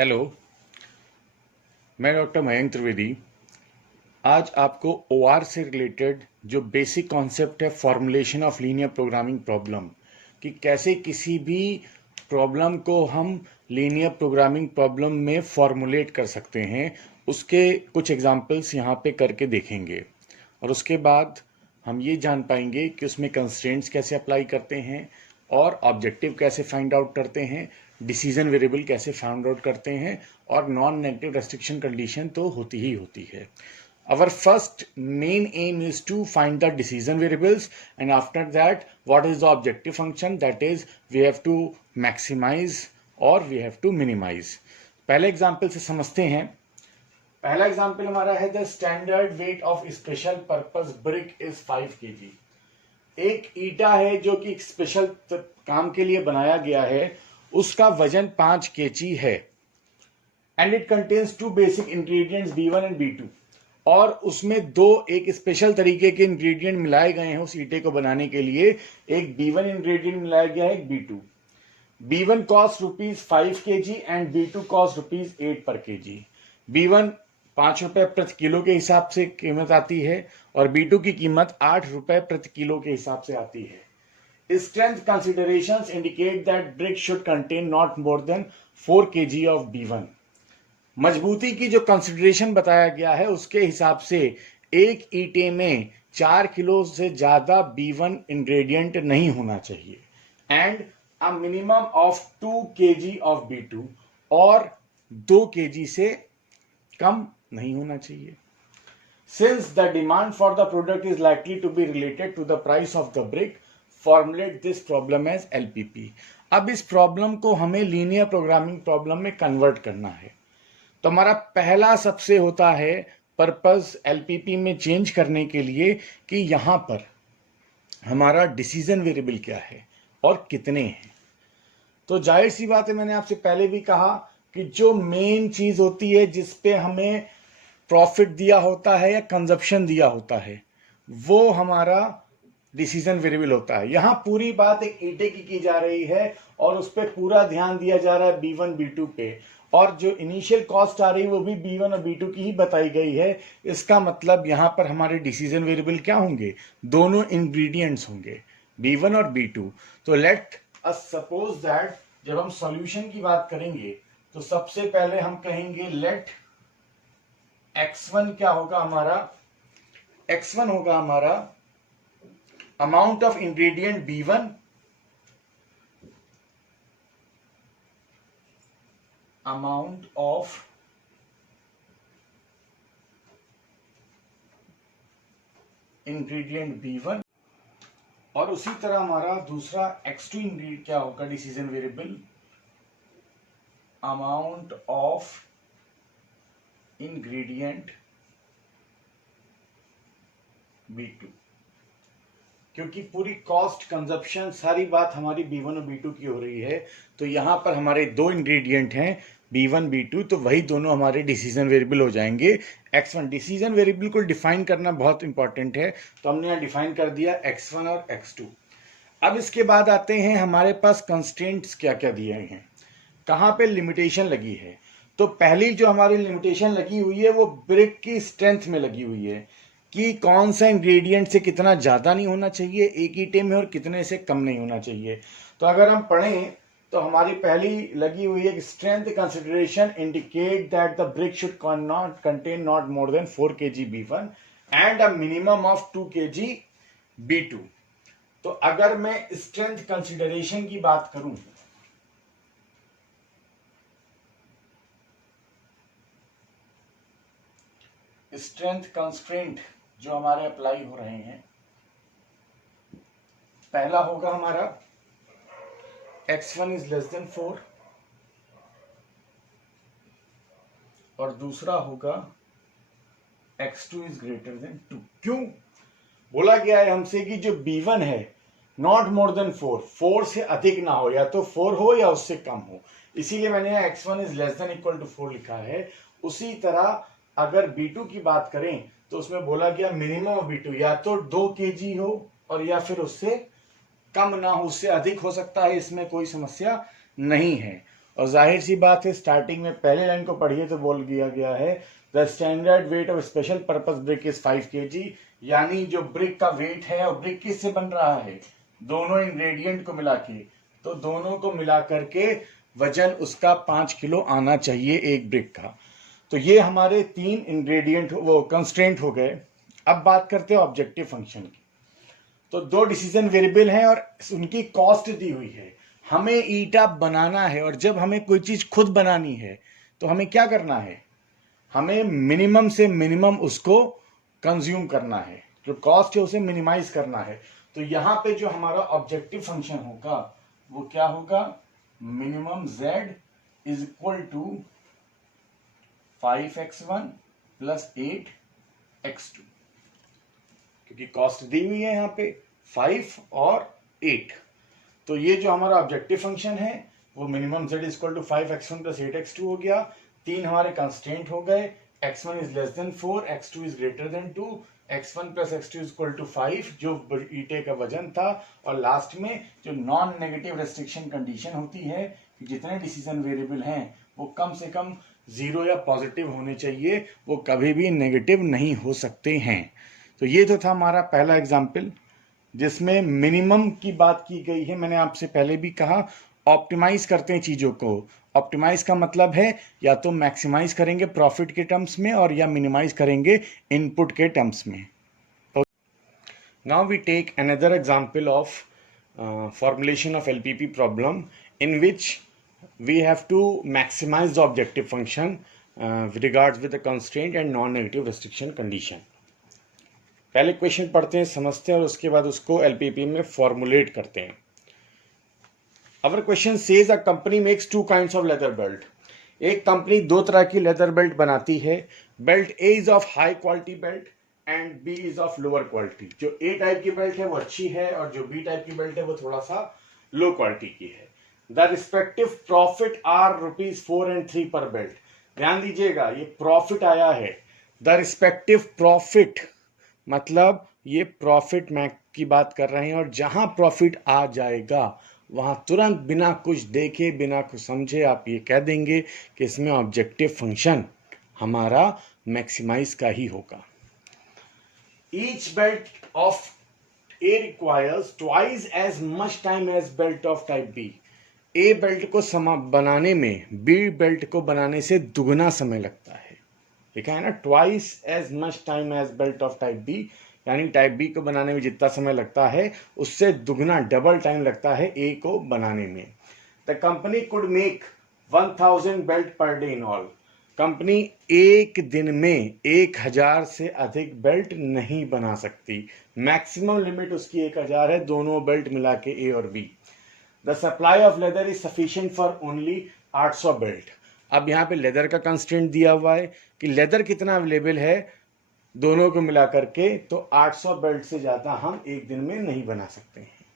Hello, मैं doctor Mayank Trivedi आज आपको ओआर से रिलेटेड जो बेसिक कॉन्सेप्ट है formulation of linear programming problem कि कैसे किसी भी प्रॉब्लम को हम लीनियर प्रोग्रामिंग प्रॉब्लम में फॉर्मुलेट कर सकते हैं, उसके कुछ एग्जांपल्स यहाँ पे करके देखेंगे। और उसके बाद हम ये जान पाएंगे कि उसमें कंस्ट्रेंट्स कैसे अप्लाई करते हैं और ऑब्जेक्टिव कैसे फाइंड आउट करते हैं, डिसीजन वेरिएबल कैसे फाइंड आउट करते हैं और नॉन नेगेटिव रेस्ट्रिक्शन कंडीशन तो होती ही होती है। Our first main aim is to find the decision variables, and after that what is the objective function, that is we have to maximize or we have to minimize। पहले example से समझते हैं। पहला example हमारा है the standard weight of special purpose brick is 5 kg। एक ईटा है जो कि स्पेशल काम के लिए बनाया गया है, उसका वजन 5 kg है and it contains two basic ingredients B1 and B2 और उसमें दो एक स्पेशल तरीके के इंग्रेडिएंट मिलाए गए हैं उस ईटे को बनाने के लिए। एक B1 इंग्रेडिएंट मिलाया गया है, एक B2। B1 cost ₹5 kg and B2 cost ₹8 पर kg। B1 ₹5 प्रति किलो के हिसाब से कीमत आती है और B2 की कीमत ₹8 प्रति किलो के हिसाब से आती है। Strength considerations indicate that brick should contain not more than 4 kg of B1। मजबूती की जो कंसिडरेशन बताया गया है उसके हिसाब से एक ईटे में 4 किलो से ज्यादा B1 इंग्रेडिएंट नहीं होना चाहिए and a minimum of 2 kg of B2 और 2 kg से कम नहीं होना चाहिए। Since the demand for the product is likely to be related to the price of the brick, formulate this problem as LPP। अब इस प्रॉब्लम को हमें लीनियर प्रोग्रामिंग प्रॉब्लम में कन्वर्ट करना है, तो हमारा पहला सबसे होता है पर्पस LPP में चेंज करने के लिए कि यहां पर हमारा डिसीजन वेरिएबल क्या है और कितने हैं। तो जाहिर सी बात है, मैंने आपसे पहले भी कहा कि जो मेन चीज होती है जिस पे हमें प्रॉफिट दिया होता है या कंजप्शन दिया होता है वो हमारा डिसीजन वेरिएबल होता है। यहां पूरी बात एक ईटे की जा रही है और उस पर पूरा ध्यान दिया जा रहा है B1 B2 पे, और जो इनिशियल कॉस्ट आ रही है वो भी B1 और B2 की ही बताई गई है। इसका मतलब यहां पर हमारे डिसीजन वेरिएबल क्या होंगे, दोनों इंग्रेडिएंट्स होंगे B1 और B2। तो लेट अस सपोज दैट जब हम सॉल्यूशन की बात करेंगे तो सबसे पहले हम कहेंगे लेट x1 क्या होगा हमारा, x1 होगा हमारा amount of ingredient B1 amount of ingredient B1 और उसी तरह हमारा दूसरा x2 इंग्रेडिएंट क्या होगा, decision variable amount of ingredient B2। क्योंकि पूरी कॉस्ट कंजप्शन सारी बात हमारी B1 और B2 की हो रही है, तो यहां पर हमारे दो इंग्रेडिएंट हैं B1 B2, तो वही दोनों हमारे डिसीजन वेरिएबल हो जाएंगे x1। डिसीजन वेरिएबल को डिफाइन करना बहुत इंपॉर्टेंट है, तो हमने यहां डिफाइन कर दिया x1 और x2। अब इसके बाद आते हैं हमारे पास कंस्ट्रेंट्स क्या क्या दिए हैं, कहां पे लिमिटेशन लगी है। तो पहली जो हमारी लिमिटेशन लगी हुई है वो ब्रिक की स्ट्रेंथ में लगी हुई है कि कौन सा इंग्रेडिएंट से कितना ज़्यादा नहीं होना चाहिए एक ईटे में और कितने से कम नहीं होना चाहिए। तो अगर हम पढ़ें तो हमारी पहली लगी हुई है strength consideration indicate that the brick should not contain not more than 4 kg B1 and a minimum of 2 kg B2। तो अगर मैं स्ट्रेंथ कंसिडरेशन की बात करूं, स्ट्रेंथ कंस्ट्रेंट जो हमारे अप्लाई हो रहे हैं, पहला होगा हमारा x1 इज लेस देन 4 और दूसरा होगा x2 इज ग्रेटर देन 2। क्यों बोला गया है हमसे कि जो B1 है नॉट मोर देन 4 से अधिक ना हो, या तो 4 हो या उससे कम हो, इसीलिए मैंने x1 is less than equal to 4 लिखा है। उसी तरह अगर B2 की बात करें तो उसमें बोला गया मिनिमम ऑफ B2 या तो 2 kg हो और या फिर उससे कम ना हो, उससे अधिक हो सकता है, इसमें कोई समस्या नहीं है। और जाहिर सी बात है स्टार्टिंग में पहले लाइन को पढ़िए तो बोल दिया गया है the standard weight of special purpose brick is 5 kg, यानी जो ब्रिक का वेट है और ब्रिक किससे बन रहा है, दोनों इंग्रेडिएंट को मिला के, तो दोनों को मिला करके वजन उसका 5 किलो आना चाहिए एक ब्रिक का। तो ये हमारे 3 इंग्रेडिएंट वो कंस्ट्रेंट हो गए। अब बात करते हैं ऑब्जेक्टिव फंक्शन की। तो 2 डिसीजन वेरिएबल हैं और उनकी कॉस्ट दी हुई है, हमें ईटा बनाना है। और जब हमें कोई चीज खुद बनानी है तो हमें क्या करना है, हमें मिनिमम से मिनिमम उसको कंज्यूम करना है, जो कॉस्ट है उसे मिनिमाइज करना है। तो यहां पे जो हमारा ऑब्जेक्टिव फंक्शन होगा वो क्या होगा, minimum z is equal to 5x1 plus 8x2, क्योंकि कॉस्ट दी हुई है यहां पे 5 और 8। तो ये जो हमारा ऑब्जेक्टिव फंक्शन है वो minimum z is equal to 5x1 plus 8x2 हो गया। 3 हमारे कंस्टेंट हो गए, x1 is less than 4, x2 is greater than 2, x1 plus x2 is equal to 5 जो ईटे का वजन था। और लास्ट में जो नॉन नेगेटिव रेस्ट्रिक्शन कंडीशन होती है कि जितने डिसीजन वेरिएबल हैं वो कम से कम 0 या पॉजिटिव होने चाहिए, वो कभी भी नेगेटिव नहीं हो सकते हैं। तो ये तो था हमारा पहला एग्जाम्पल जिसमें मिनिमम की बात की गई है। मैंने आपसे पहले भी कहा ऑप्टिमाइज करते हैं चीज़ों को। ऑप्टिमाइज का मतलब है या तो मैक्सिमाइज करेंगे प्रॉफिट के टर्म्स में और या मिनिमाइज करेंगे इनपुट के टर्म्स में। Now we take another example of formulation of LPP problem in which we have to maximise the objective function regards with the constraint and non negative restriction condition. पहले question पढ़ते हैं, समझते हैं और उसके बाद उसको एलपीपी में फॉर्मुलेट करते हैं। Our question says a company makes 2 kinds of leather belt. एक कंपनी 2 तरह की लेदर बेल्ट बनाती है। Belt A is of high quality belt and B is of lower quality. जो ए टाइप की बेल्ट है वो अच्छी है और जो बी टाइप की बेल्ट है वो थोड़ा सा लो क्वालिटी की है। The respective profit are ₹4 and 3 पर बेल्ट। ध्यान दीजिएगा ये प्रॉफिट आया है, द रिस्पेक्टिव प्रॉफिट मतलब ये प्रॉफिट मैक की बात कर रहे हैं और जहां प्रॉफिट आ जाएगा वहां तुरंत बिना कुछ देखे बिना कुछ समझे आप ये कह देंगे कि इसमें ऑब्जेक्टिव फंक्शन हमारा मैक्सिमाइज का ही होगा। Each belt of A requires twice as much time as belt of type B. A belt को बनाने में बी बेल्ट को बनाने से दुगना समय लगता है। लिखा है ना, twice as much time as belt of type B, यानी टाइप बी को बनाने में जितना समय लगता है उससे दुगना डबल टाइम लगता है ए को बनाने में। The company could make 1000 belt per day in all. Company एक दिन में 1000 से अधिक बेल्ट नहीं बना सकती। मैक्सिमम लिमिट उसकी 1000 है, दोनों बेल्ट मिला के ए और B. The supply of leather is sufficient for only 800 belt. अब यहाँ पे लेदर का कंस्ट्रेंट दिया हुआ है कि लेदर कितना अवेलेबल है दोनों को मिला करके, तो 800 बेल्ट से ज़्यादा हम एक दिन में नहीं बना सकते हैं।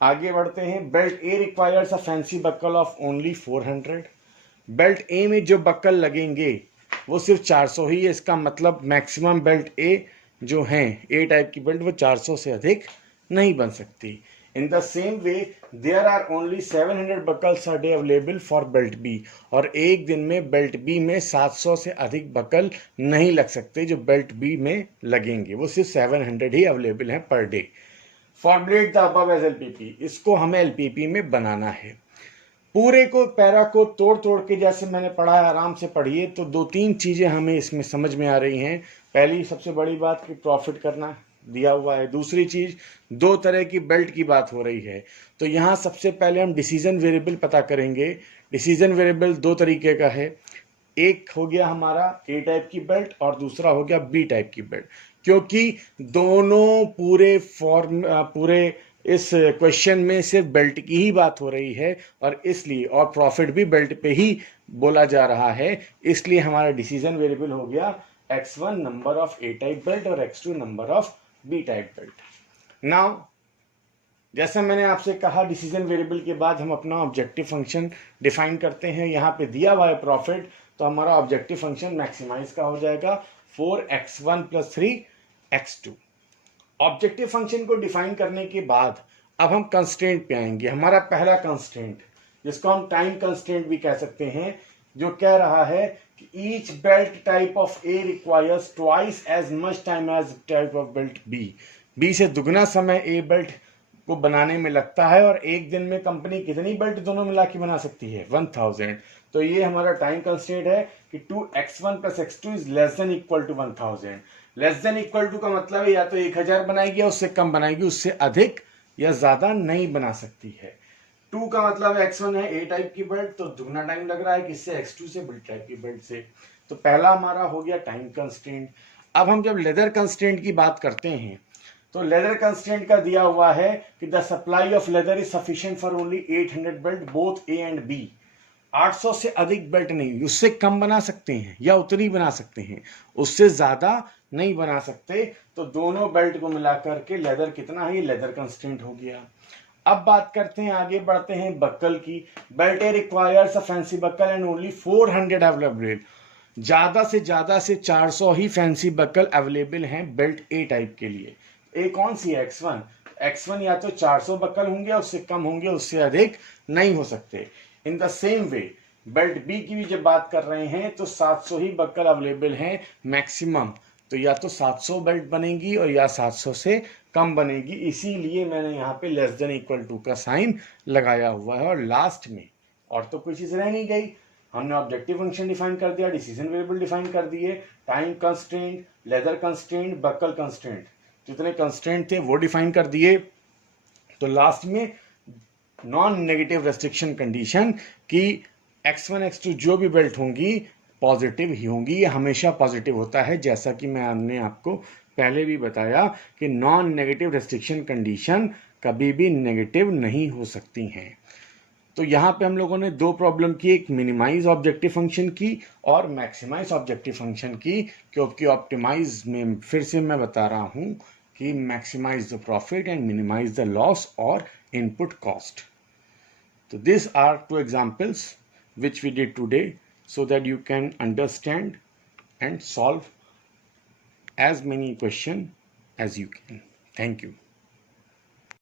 आगे बढ़ते हैं। Belt A requires a fancy buckle of only 400। Belt A में जो बक्कल लगेंगे वो सिर्फ 400 ही है। इसका मतलब मैक्सिमम बेल्ट ए जो हैं ए टाइप की बेल्ट वो 400 से अधिक नहीं बन सकती। In the same way, there are only 700 buckles a day available for belt B। और एक दिन में बेल्ट बी में 700 से अधिक बकल नहीं लग सकते जो बेल्ट बी में लगेंगे, वो सिर्फ 700 ही अवेलेबल हैं per day. Formulate the above as LPP. इसको हमें एलपीपी में बनाना है। पूरे को पैरा को तोड़ तोड़ के जैसे मैंने पढ़ा है आराम से पढ़िए। तो 2-3 चीज़ें हमें इसमें समझ में आ रही हैं। पहली सबसे बड़ी बात कि प्रॉफिट करना दिया हुआ है। दूसरी चीज 2 तरह की बेल्ट की बात हो रही है। तो यहां सबसे पहले हम डिसीजन वेरिएबल पता करेंगे। डिसीजन वेरिएबल 2 तरीके का है। एक हो गया हमारा ए टाइप की बेल्ट और दूसरा हो गया बी टाइप की बेल्ट। क्योंकि दोनों पूरे इस क्वेश्चन में सिर्फ बेल्ट की ही बात हो रही है और इसलिए और प्रॉफिट भी बेल्ट पे ही बोला जा रहा है, इसलिए हमारा डिसीजन वेरिएबल हो गया x1 number of A type belt और x2 number of B type belt. Now जैसा मैंने आपसे कहा डिसीजन वेरिएबल के बाद हम अपना ऑब्जेक्टिव फंक्शन डिफाइन करते हैं। यहाँ पे दिया हुआ है प्रॉफिट, तो हमारा ऑब्जेक्टिव फंक्शन मैक्सिमाइज का हो जाएगा 4x1 plus 3x2। Objective function को डिफाइन करने के बाद अब हम कंस्ट्रेंट पे आएंगे। हमारा पहला कंस्ट्रेंट जिसको हम टाइम कंस्ट्रेंट भी कह सकते हैं, जो कह रहा है कि each belt type of A requires twice as much time as type of belt B. B से दुगना समय ए बेल्ट को बनाने में लगता है, और एक दिन में कंपनी कितनी बेल्ट दोनों मिला के बना सकती है? 1000। तो ये हमारा टाइम कंस्ट्रेंट है कि 2x1 + x2 is less than equal to 1000। Less than equal to का मतलब है या तो 1000 बनाएगी या उससे कम बनाएगी, उससे अधिक या ज्यादा नहीं बना सकती है। 2 का मतलब है x1 है ए टाइप की बेल्ट, तो दुगना टाइम लग रहा है किससे? x2 से, बी टाइप की बेल्ट से। तो पहला हमारा हो गया टाइम कंस्ट्रेंट। अब हम जब लेदर कंस्ट्रेंट की बात करते हैं तो लेदर कंस्ट्रेंट का दिया हुआ है कि the supply of leather is sufficient for only 800 belt both A and B. 800 से अधिक बेल्ट नहीं, उससे कम बना सकते हैं या उतनी बना सकते हैं, उससे ज्यादा नहीं बना सकते। तो दोनों बेल्ट को मिलाकर के लेदर कितना है? लेदर कंस्ट्रेंट हो गया। अब बात करते हैं, आगे बढ़ते हैं बक्कल की। Belt A requires a fancy buckle and only 400 available. ज्यादा से 400 ही फैंसी बक्कल अवेलेबल हैं बेल्ट ए टाइप के लिए। ए कौन सी है? x1। x1 या तो 400 बक्कल होंगे, उससे कम होंगे, उससे अधिक नहीं हो सकते। In the same way belt B की भी जब बात कर रहे हैं तो 700 ही बक्कल अवेलेबल हैं मैक्सिमम। तो या तो 700 बेल्ट बनेगी और या 700 से कम बनेगी, इसीलिए मैंने यहाँ पे लेस देन इक्वल टू का साइन लगाया हुआ है। और लास्ट में और तो कोई चीज रह नहीं गई, हमने ऑब्जेक्टिव फंक्शन डिफाइन कर दिया, डिसीजन वेरिएबल डिफाइन कर दिए, time constraint, leather constraint, buckle constraint, जितने कंस्ट्रेंट थे वो डिफाइन कर दिए। तो लास्ट में नॉन नेगेटिव रेस्ट्रिक्शन कंडीशन कि x1 x2 जो भी बेल्ट होंगी पॉजिटिव ही होंगी। ये हमेशा पॉजिटिव होता है, जैसा कि मैंने आपको पहले भी बताया कि नॉन नेगेटिव रेस्ट्रिक्शन कंडीशन कभी भी नेगेटिव नहीं हो सकती हैं। तो यहाँ पे हम लोगों ने दो प्रॉब्लम की, एक मिनिमाइज ऑब्जेक्टिव फंक्शन की और मैक्सिमाइज ऑब्जेक्टिव फंक्शन की, क्योंकि ऑप्टिमाइज में फिर से मैं बता रहा हूँ कि maximise the profit and minimise the loss और input cost. So these are two examples which we did today so that you can understand and solve as many questions as you can. Thank you.